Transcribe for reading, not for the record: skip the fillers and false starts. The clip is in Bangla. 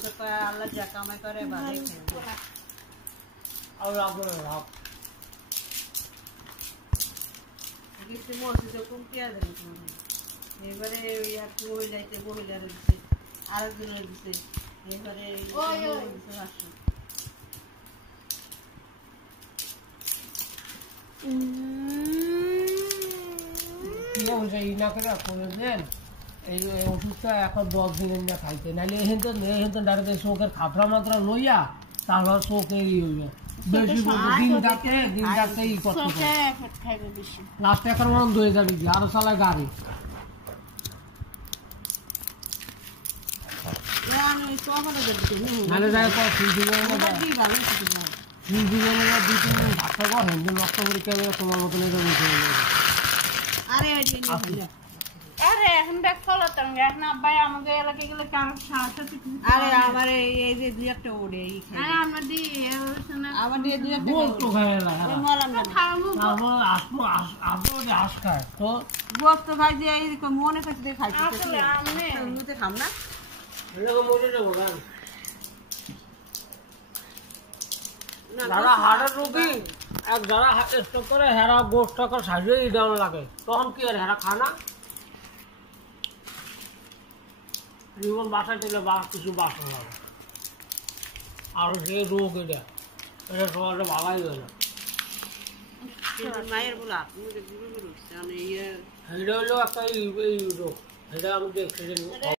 মানুষের কয় আল্লাহ যা কামাই করে ভালোই খায় আর লাভ লাভ কিন্তু মসজিদে কম পেঁয়াজ এবারে ওই এক মহিলাইতে মহিলার দিচ্ছে আরেকজনের দিচ্ছে এবারে এই ওষুধটা এখন 10 দিনের না খাইতে নাহলে এহেন তো ডাক্তার চোখের খাপড়া মাত্রা লইয়া তাহলে চোখের হইবে বেশি দিন ডাকে ই করতে লাস্ট এখন বন্ধ হয়ে যাবে আরো চালায় গাড়ি নাহলে যায় তোমার মতন আরে এখন দেখ ফলো তরঙ্গে এখন আব্বাই আমাদের এলাকায় গেলে কারো সাহস আরে আমার এই যে দুই একটা ওড়ে আরে আমার দি আমার দিয়ে দুই একটা গোস্ত খায় না মরাম না আমার আসবো আসবো আস খায় তো গোস্ত খাই দিয়ে এই মনে কাছে দিয়ে খাইতে আসলে আমি মুতে খাম না লোক মরে যাবো গান যারা হাড়ের রোগী এক যারা স্টক করে হেরা গোস্ত করে সাজিয়ে দেওয়া লাগে তখন কি আর হেরা খানা জীবন বাসায় দিলে কিছু বাসা হবে আর যে রোগ এটা সবাই ভালাই হয় না মায়ের বলা এটা হলো একটা এই রোগ এটা আমি দেখছি